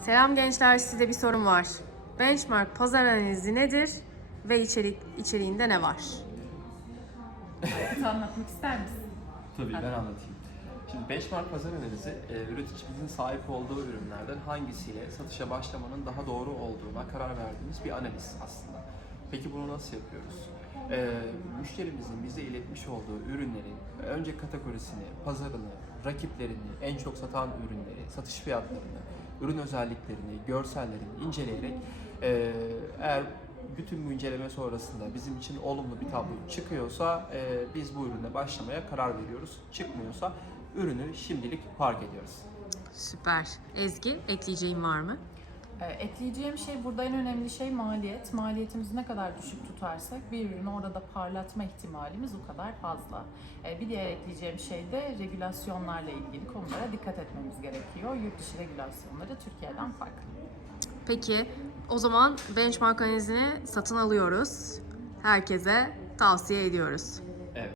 Selam gençler, size bir sorum var. Benchmark pazar analizi nedir ve içerik içeriğinde ne var? Sen anlatmak ister misin? Tabii ben anlatayım. Şimdi benchmark pazar analizi e, üreticimizin sahip olduğu ürünlerden hangisiyle satışa başlamanın daha doğru olduğuna karar verdiğimiz bir analiz aslında. Peki bunu nasıl yapıyoruz? E, müşterimizin bize iletmiş olduğu ürünlerin önce kategorisini, pazarını, rakiplerini, en çok satan ürünleri, satış fiyatlarını, ürün özelliklerini, görsellerini inceleyerek eğer bütün bu inceleme sonrasında bizim için olumlu bir tablo çıkıyorsa e, biz bu ürüne başlamaya karar veriyoruz. Çıkmıyorsa ürünü şimdilik park ediyoruz. Süper. Ezgi, ekleyeceğin var mı? Ee, Ekleyeceğim şey burada en önemli şey maliyet. Maliyetimizi ne kadar düşük tutarsak bir ürünü orada parlatma ihtimalimiz o kadar fazla. Ee, Bir diğer ekleyeceğim şey de regülasyonlarla ilgili konulara dikkat etmemiz gerekiyor. Yurt dışı regülasyonları Türkiye'den farklı. Peki, o zaman benchmark analizini satın alıyoruz. Herkese tavsiye ediyoruz.